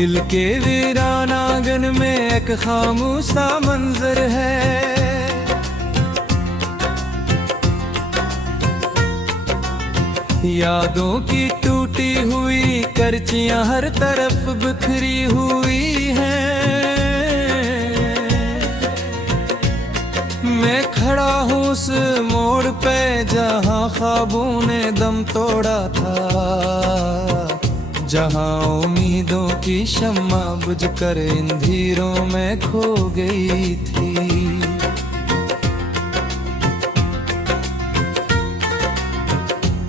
दिल के वीरान आंगन में एक खामोशा मंजर है। यादों की टूटी हुई करचियां हर तरफ बिखरी हुई हैं। मैं खड़ा हूँ उस मोड़ पे जहाँ ख्वाबों ने दम तोड़ा था, जहाँ उम्मीदों की शम्मा बुझकर अंधेरों में खो गई थी।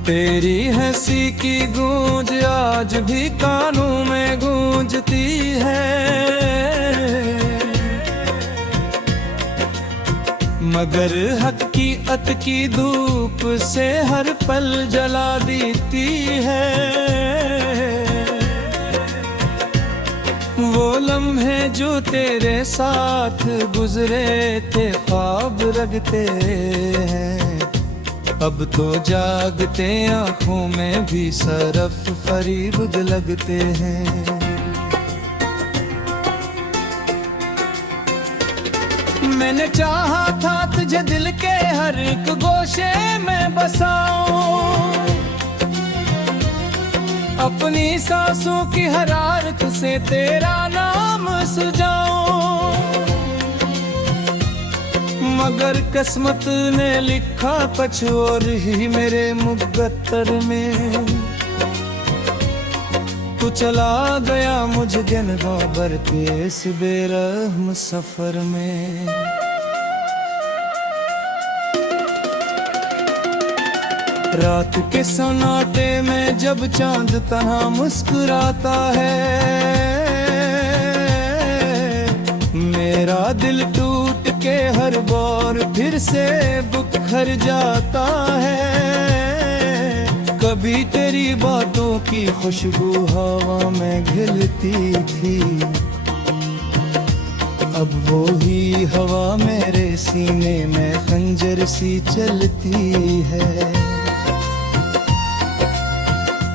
तेरी हंसी की गूंज आज भी कानों में गूंजती है, मगर हक की अतकी धूप से हर पल जला देती है। वो लम्हे जो तेरे साथ गुजरे थे ख्वाब रखते हैं, अब तो जागते आँखों में भी सरफ फरीब लगते हैं। मैंने चाहा था तुझे दिल के हर एक गोशे में बसाऊं, अपनी सांसों की हरारत से तेरा नाम सजाऊं, मगर किस्मत ने लिखा कुछ और ही मेरे मुकद्दर में। तू चला गया मुझे दिन भर के इस बेरहम सफर में। रात के सन्नाटे में जब चांद तन्हा मुस्कुराता है, मेरा दिल टूट के हर बार फिर से बिखर जाता है। कभी तेरी बातों की खुशबू हवा में घिलती थी, अब वो ही हवा मेरे सीने में खंजर सी चलती है।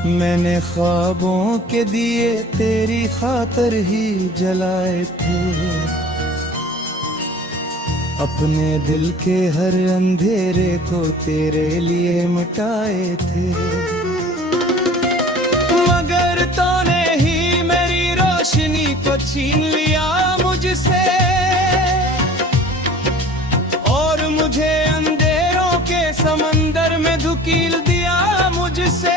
मैंने ख्वाबों के दिए तेरी खातिर ही जलाए थे, अपने दिल के हर अंधेरे को तेरे लिए मिटाए थे, मगर तूने ही मेरी रोशनी को छीन लिया मुझसे, और मुझे अंधेरों के समंदर में धुकील दिया मुझसे।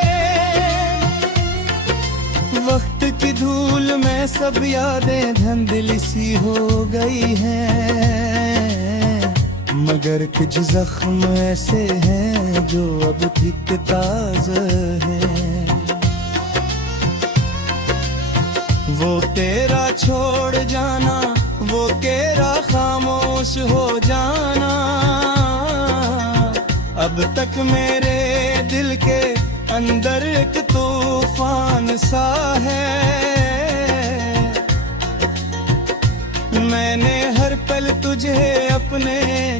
वक्त की धूल में सब यादें धुंधली सी हो गई हैं, मगर कुछ जख्म ऐसे हैं जो अब भी ताज़ा हैं। वो तेरा छोड़ जाना, वो तेरा खामोश हो जाना, अब तक मेरे दिल के अंदर एक तूफान सा है। मैंने हर पल तुझे अपने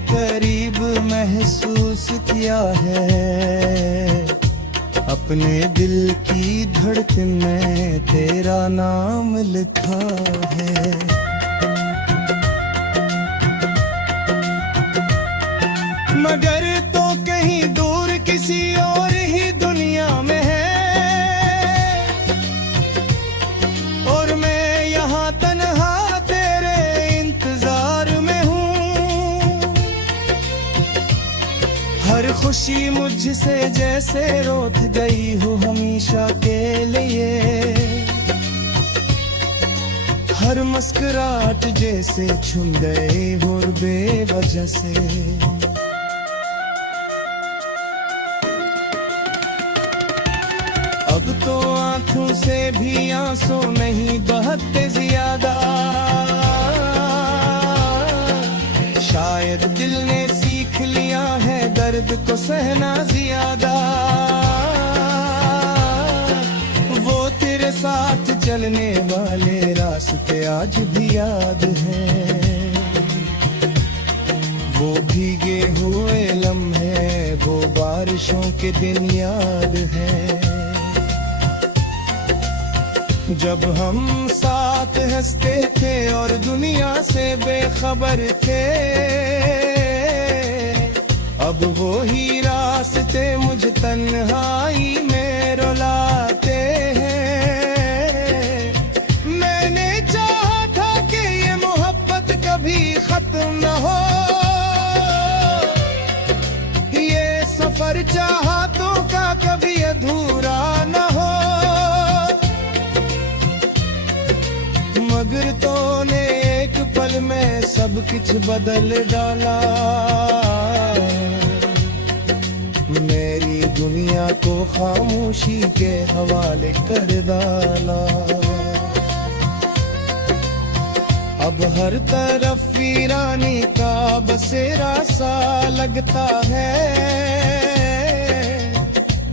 करीब महसूस किया है, अपने दिल की धड़कन में तेरा नाम लिखा है। मगर तो कहीं दूर किसी और ही दुनिया में है, और मैं यहाँ तन्हा तेरे इंतजार में हूँ। हर खुशी मुझसे जैसे रोक गई हो हमेशा के लिए, हर मुस्कुराहट जैसे छूट गए हो बेवजह से। अब तो आंखों से भी आंसू नहीं बहते ज्यादा, शायद दिल ने सीख लिया है दर्द को सहना ज्यादा। वो तेरे साथ चलने वाले रास्ते आज भी याद हैं, वो भीगे हुए लम्हे वो बारिशों के दिन याद हैं, जब हम साथ साथ हंसते थे और दुनिया से बेखबर थे। अब वो ही रास्ते मुझ तन्हाई में रुलाते हैं। मैंने चाहा था कि ये मोहब्बत कभी खत्म न हो, ये सफर चाहतों का कभी अधूरा न हो। मगर तूने एक पल में सब कुछ बदल डाला, मेरी दुनिया को खामोशी के हवाले कर डाला। अब हर तरफ वीरानी का बसेरा सा लगता है,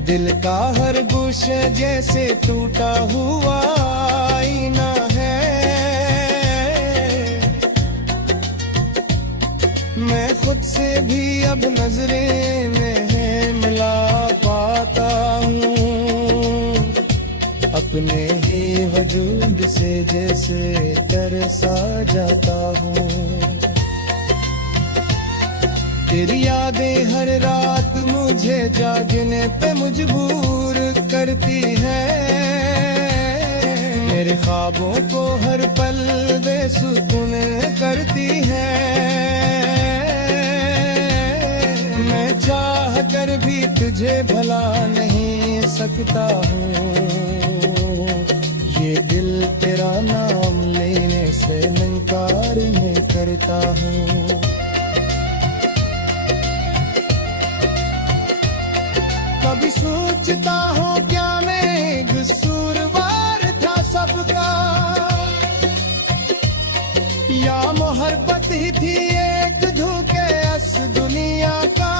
दिल का हर गोशा जैसे टूटा हुआ आईना है। मैं खुद से भी अब नजरें में मिला पाता हूँ, अपने ही वजूद से जैसे तरसा जाता हूँ। तेरी यादें हर रात मुझे जागने पे मजबूर करती है, मेरे ख्वाबों को हर पल बेसुकून करती है। मैं चाह कर भी तुझे भला नहीं सकता हूँ, ये दिल तेरा नाम लेने से इनकार नहीं करता हूँ। कभी सोचता हूँ क्या मैं कसूरवार था सबका, या मोहब्बत ही थी एक धोखे अस दुनिया का।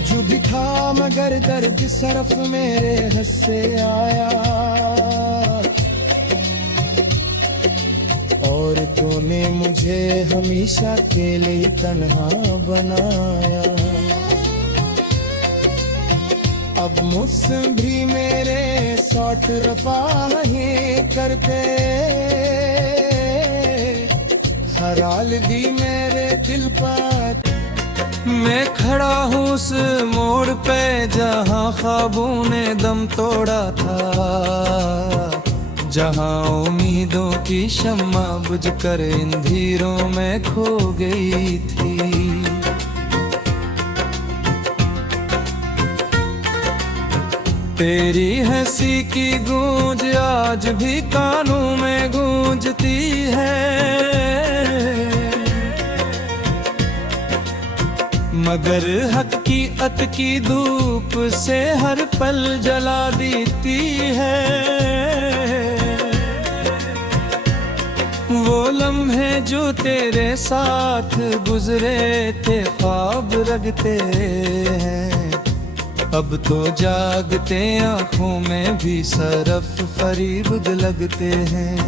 जो भी था मगर दर्द सरफ मेरे हंसे आया, और तूने मुझे हमेशा के लिए तन्हा बनाया। अब मुझसे भी मेरे सौट रफा ही करते, हर हाल भी मेरे दिल पर। मैं खड़ा हूँ उस मोड़ पे जहाँ ख्वाबों ने दम तोड़ा था, जहाँ उम्मीदों की शम्मा बुझकर अंधेरों में खो गई थी। तेरी हंसी की गूंज आज भी कानों में गूंजती है, मगर हक की अत की धूप से हर पल जला देती है। वो लम्हे जो तेरे साथ गुजरे थे ख्वाब रखते हैं, अब तो जागते आँखों में भी सरफ फरीब लगते हैं।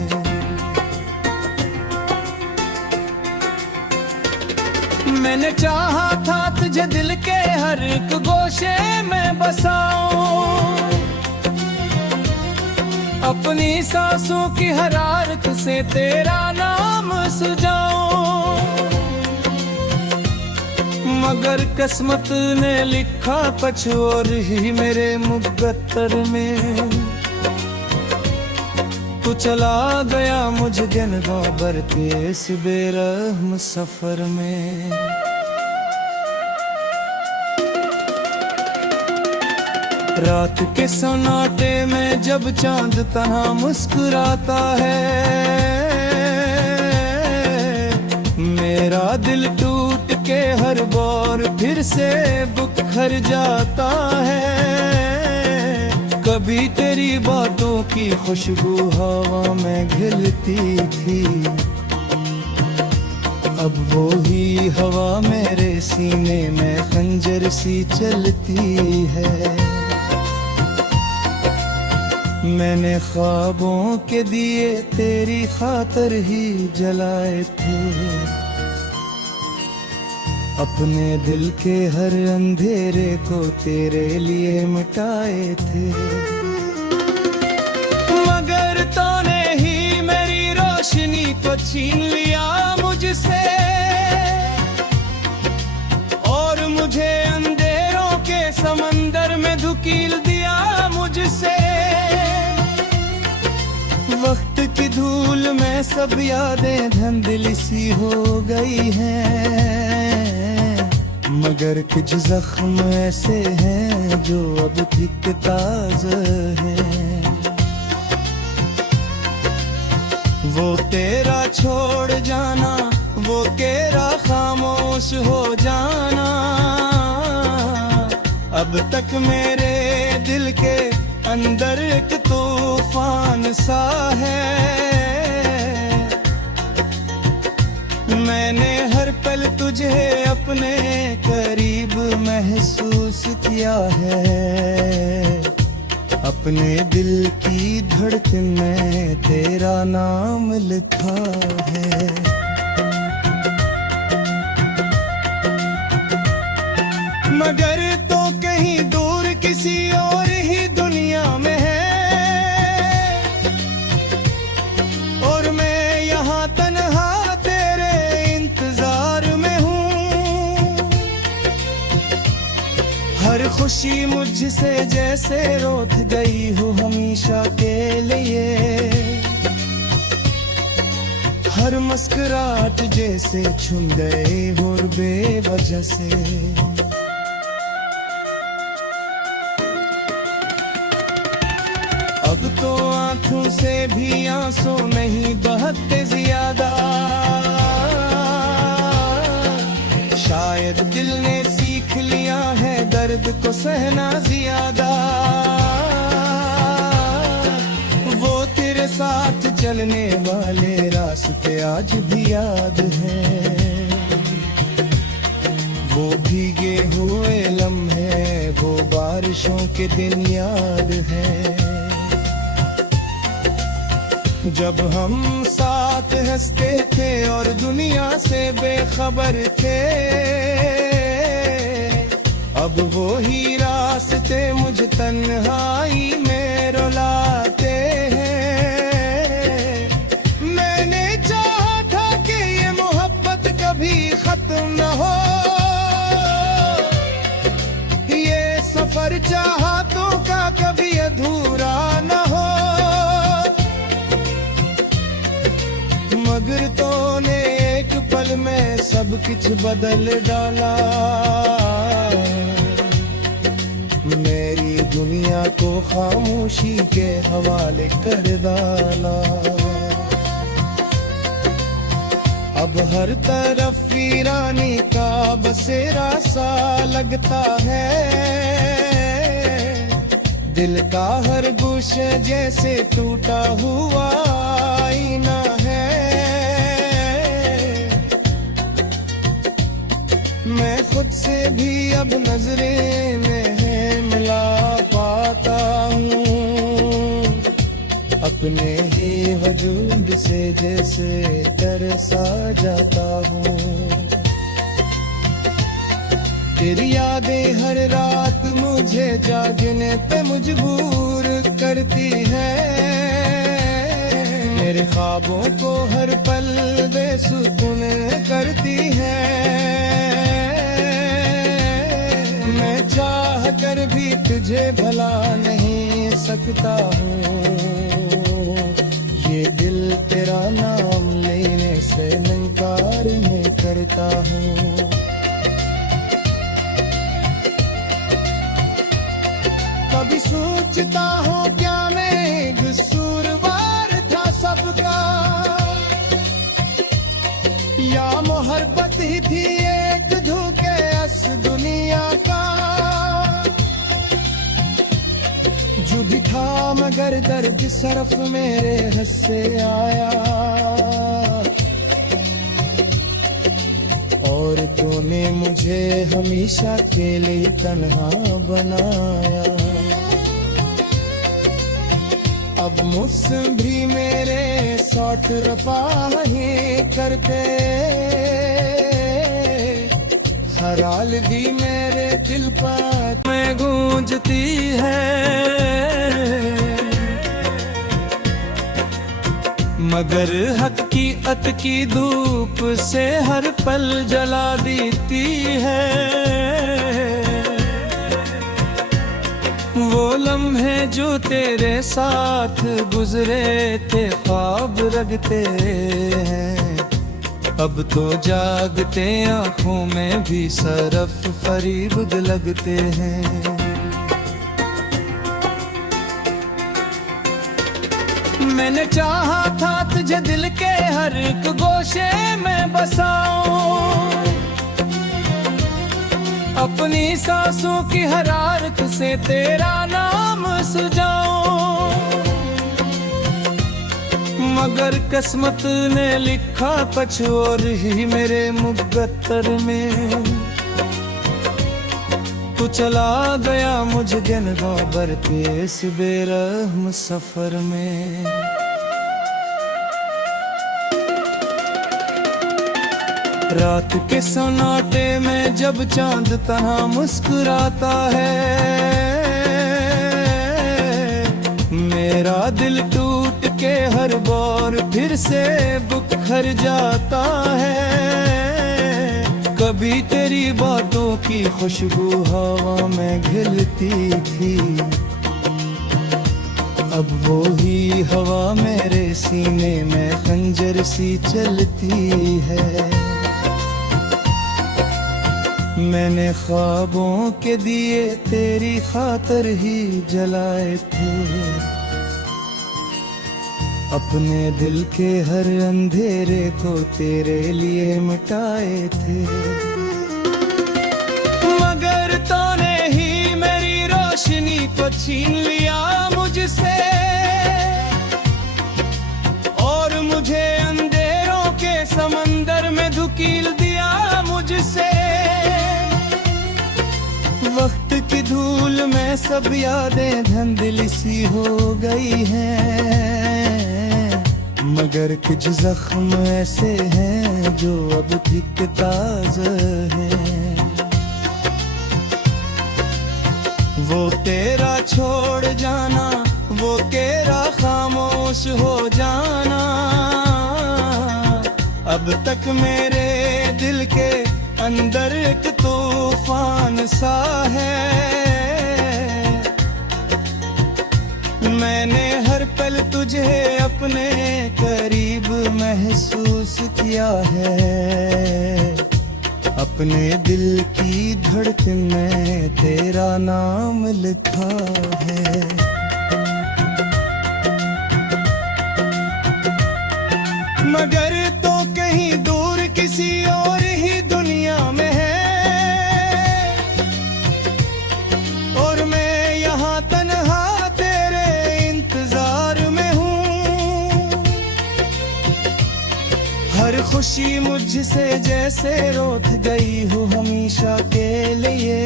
मैंने चाहा था तुझे दिल के हर एक गोशे में बसाऊं, अपनी सांसों की हरारत से तेरा नाम सुझाऊं। मगर किस्मत ने लिखा कुछ और ही मेरे मुकद्दर में, तू चला गया मुझ दिन भरते इस बेरहम सफर में। रात के सन्नाटे में जब चांद तन्हा मुस्कुराता है, मेरा दिल टूट के हर बार फिर से बिखर जाता है। कभी तेरी बातों की खुशबू हवा में घिलती थी, अब वो ही हवा मेरे सीने में खंजर सी चलती है। मैंने ख्वाबों के दिए तेरी खातर ही जलाए थे, अपने दिल के हर अंधेरे को तेरे लिए मिटाए थे। छीन लिया मुझसे और मुझे अंधेरों के समंदर में धुकील दिया मुझसे। वक्त की धूल में सब यादें धुंधली सी हो गई हैं, मगर कुछ जख्म ऐसे हैं जो अब ठीक ताज़ा हैं। वो तेरा छोड़ जाना, वो तेरा खामोश हो जाना, अब तक मेरे दिल के अंदर एक तूफान सा है। मैंने हर पल तुझे अपने करीब महसूस किया है, अपने दिल की धड़कन में तेरा नाम लिखा है। मगर तो कहीं दूर किसी और ही दुनिया में है, और मैं यहाँ तन्हा तेरे इंतजार में हूँ। हर खुशी मुझसे जैसे रोक गई हो हमेशा के लिए, हर मुस्कुराहट जैसे छुन गए हो बेवजह से। अब तो आंखों से भी आंसू नहीं बहते ज्यादा, शायद दिल ने सीख लिया है दर्द को सहना ज्यादा। वो तेरे साथ चलने वाले रास्ते आज भी याद हैं, वो भीगे हुए लम्हे, वो बारिशों के दिन याद हैं, जब हम साथ हंसते थे और दुनिया से बेखबर थे। अब वो ही रास्ते मुझे तन्हाई में रुलाते हैं। मैंने चाहा था कि ये मोहब्बत कभी खत्म न हो, ये सफर चाहतों का कभी अधूरा न हो, मगर तूने एक पल में सब कुछ बदल डाला। मेरी दुनिया को खामोशी के हवाले कर डाला। अब हर तरफ वीरानी का बसेरा सा लगता है, दिल का हर गोशा जैसे टूटा हुआ आईना है। मैं खुद से भी अब नजरें में मिला पाता हूँ, अपने ही वजूद से जैसे तरसा जाता हूँ। तेरी यादें हर रात मुझे जागने पे मजबूर करती है, मेरे ख्वाबों को हर पल बेसुकून करती है। मैं चाह कर भी तुझे भला नहीं सकता हूँ, ये दिल तेरा नाम लेने से इनकार नहीं करता हूँ। कभी सोचता हूँ क्या मैं कसूरवार था सबका, या मोहब्बत ही थी एक धोखे अस दुनिया का। जो भी था मगर दर्द सरफ मेरे हंस से आया, और तूने मुझे हमेशा के लिए तन्हा बनाया। अब मुझसे भी मेरे सौट रफा ही करते, हर हाल भी मेरे दिल पर में गूंजती है। मगर हकीकत की धूप से हर पल जला देती है। वो लम्हे जो तेरे साथ गुजरे थे ख्वाब रखते हैं, अब तो जागते आँखों में भी सरफ फरीब लगते हैं। मैंने चाहा था तुझे दिल के हर एक गोशे में बसाऊं, अपनी सांसों की हरारत से तेरा नाम सुझाऊं, मगर किस्मत ने लिखा कुछ और ही मेरे मुकद्दर में। तू चला गया मुझे गिनवा के इस बेरहम सफर में। रात के सन्नाटे में जब चांद तन्हा मुस्कुराता है, मेरा दिल टूट के हर बार फिर से बिखर जाता है। कभी तेरी बातों की खुशबू हवा में घिलती थी, अब वो ही हवा मेरे सीने में खंजर सी चलती है। मैंने ख्वाबों के दिए तेरी खातर ही जलाए थे, अपने दिल के हर अंधेरे को तेरे लिए मिटाए थे। मगर तूने ही मेरी रोशनी को छीन लिया मुझसे, और मुझे अंधेरों के समंदर में धुकील दिया मुझसे। वक्त की धूल में सब यादें धुंधली सी हो गई हैं, मगर कुछ जख्म ऐसे हैं जो अब भी ताज़ा हैं। वो तेरा छोड़ जाना, वो तेरा खामोश हो जाना, अब तक मेरे दिल के अंदर एक तूफान सा है। मैंने हर पल तुझे अपने करीब महसूस किया है, अपने दिल की धड़कन में तेरा नाम लिखा है। मगर तो कहीं दूर किसी और ही दुनिया में है, और मैं यहाँ तन्हा तेरे इंतजार में हूँ। हर खुशी मुझसे जैसे रोक गई हो हमेशा के लिए,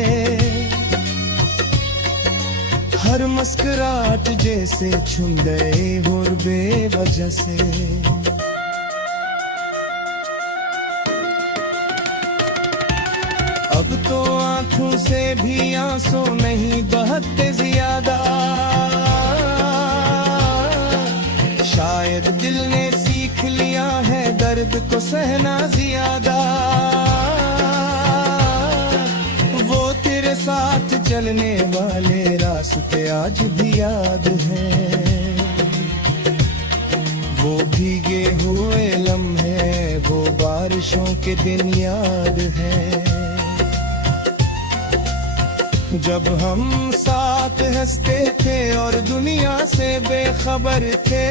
हर मुस्कुराहट जैसे छूट गए हो बेवजह से। अब तो आंखों से भी आंसू नहीं बहते ज्यादा, शायद दिल ने सीख लिया है दर्द को सहना ज्यादा। वो तेरे साथ चलने वाले रास्ते आज भी याद हैं, वो भीगे हुए लम्हे, वो बारिशों के दिन याद हैं, जब हम साथ हंसते थे और दुनिया से बेखबर थे।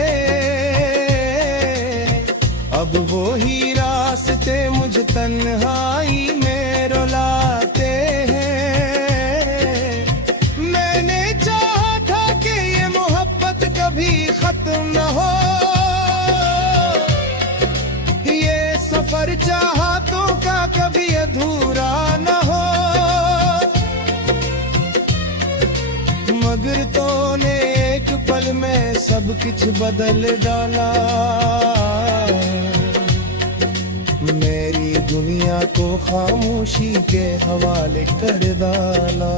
अब वो ही रास्ते मुझ तन्हाई में रुलाते हैं। मैंने चाहा था कि ये मोहब्बत कभी खत्म न हो, ये सफर चाहतों का कभी अधूरा न हो, मगर तूने एक पल में सब कुछ बदल डाला। मेरी दुनिया को खामोशी के हवाले कर डाला।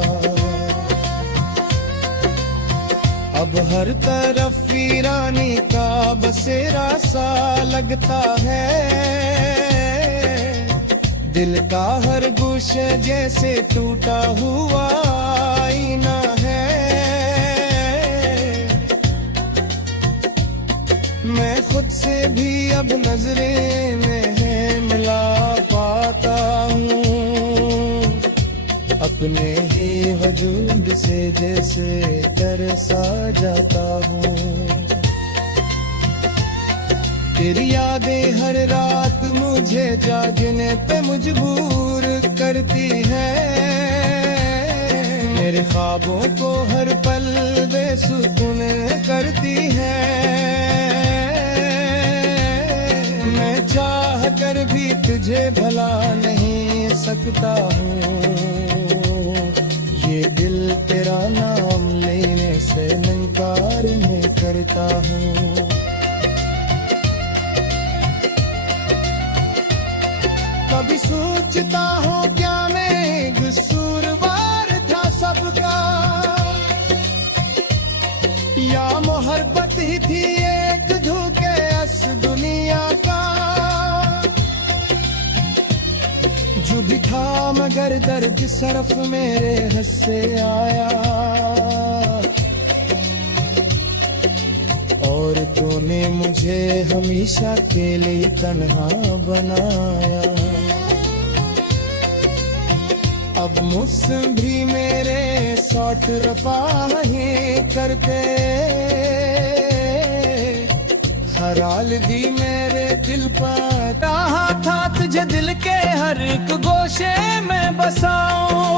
अब हर तरफ वीरानी का बसेरा सा लगता है, दिल का हर गुस्सा जैसे टूटा हुआ आईना है। मैं खुद से भी अब नजरें में मिला पाता हूँ, अपने ही वजूद से जैसे तरसा जाता हूँ। तेरी यादें हर रात मुझे जागने पे मजबूर करती है, मेरे ख्वाबों को हर पल बेसुकून करती है। मैं चाह कर भी तुझे भला नहीं सकता हूँ, ये दिल तेरा नाम लेने से इनकार नहीं करता हूँ। कभी सोचता हूँ क्या मैं कसूरवार था सबका, या मोहब्बत ही थी एक धोखे इस दुनिया का। जो भी था मगर दर्द सरफ मेरे हंसे आया, और तूने मुझे हमेशा के लिए तन्हा बनाया। अब मुझसे भी मेरे साथ रफाही करते, हर हाल दी मेरे दिल पर कहा था तुझे दिल के हर एक गोशे में बसाऊं,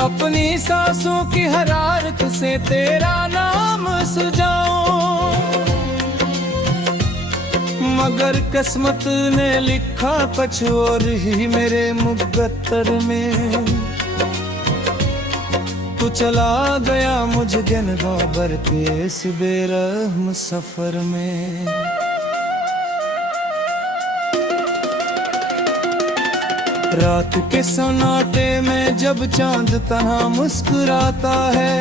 अपनी सांसों की हरारत से तेरा नाम सुझाऊं। मगर किस्मत ने लिखा कुछ और ही मेरे मुकद्दर में, तू चला गया मुझे गिनबाबर के इस बेरहम सफर में। रात के सन्नाटे में जब चांद तन्हा मुस्कुराता है,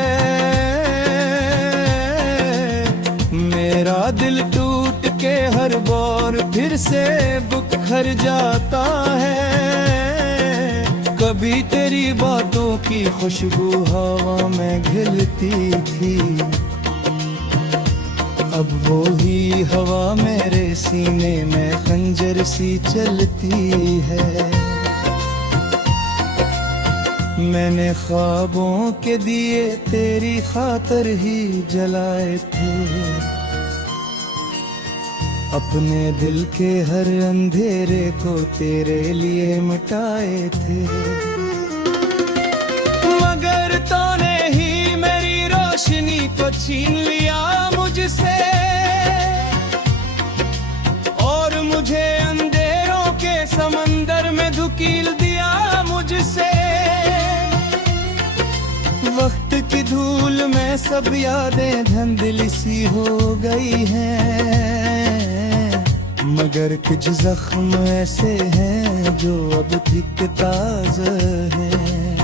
मेरा दिल टूट के हर बार फिर से बिखर जाता है। कभी तेरी बातों की खुशबू हवा में घिलती थी, अब वो ही हवा मेरे सीने में खंजर सी चलती है। मैंने ख्वाबों के दिए तेरी खातर ही जलाए थे, अपने दिल के हर अंधेरे को तेरे लिए मिटाए थे। मगर तूने ही मेरी रोशनी को छीन लिया मुझसे, और मुझे अंधेरों के समंदर में धुकील दिया मुझसे। वक्त की धूल में सब यादें धुंधली सी हो गई हैं, मगर कुछ जख्म ऐसे हैं जो अब भी ताज़ा हैं।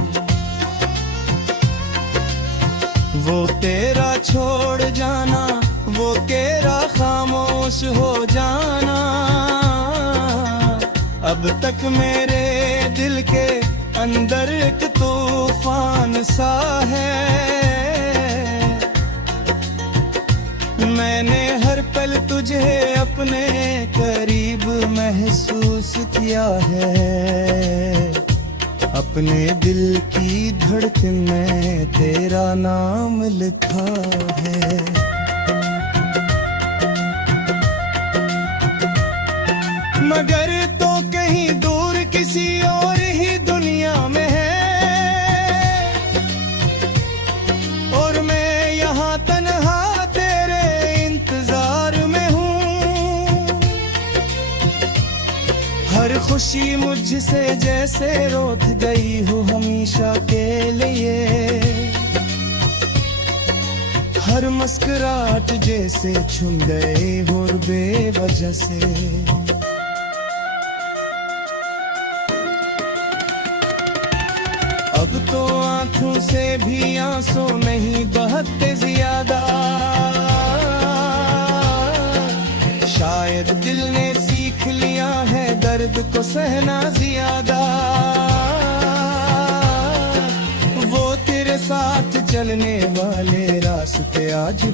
वो तेरा छोड़ जाना, वो तेरा खामोश हो जाना, अब तक मेरे दिल के अंदर एक तूफान सा है। मैंने हर पल तुझे अपने करीब महसूस किया है, अपने दिल की धड़कन में तेरा नाम लिखा है। मगर तो कहीं दूर किसी और ही दुनिया में है, और मैं यहाँ तन्हा तेरे इंतजार में हूँ। हर खुशी मुझसे जैसे रोक गई हो हमेशा के लिए, हर मुस्कुराहट जैसे छूट गए हो बेवजह से। अब तो आंखों से भी आंसू नहीं बहते ज्यादा, शायद दिल ने सीख लिया है दर्द को सहना ज्यादा। वो तेरे साथ चलने वाले रास्ते आज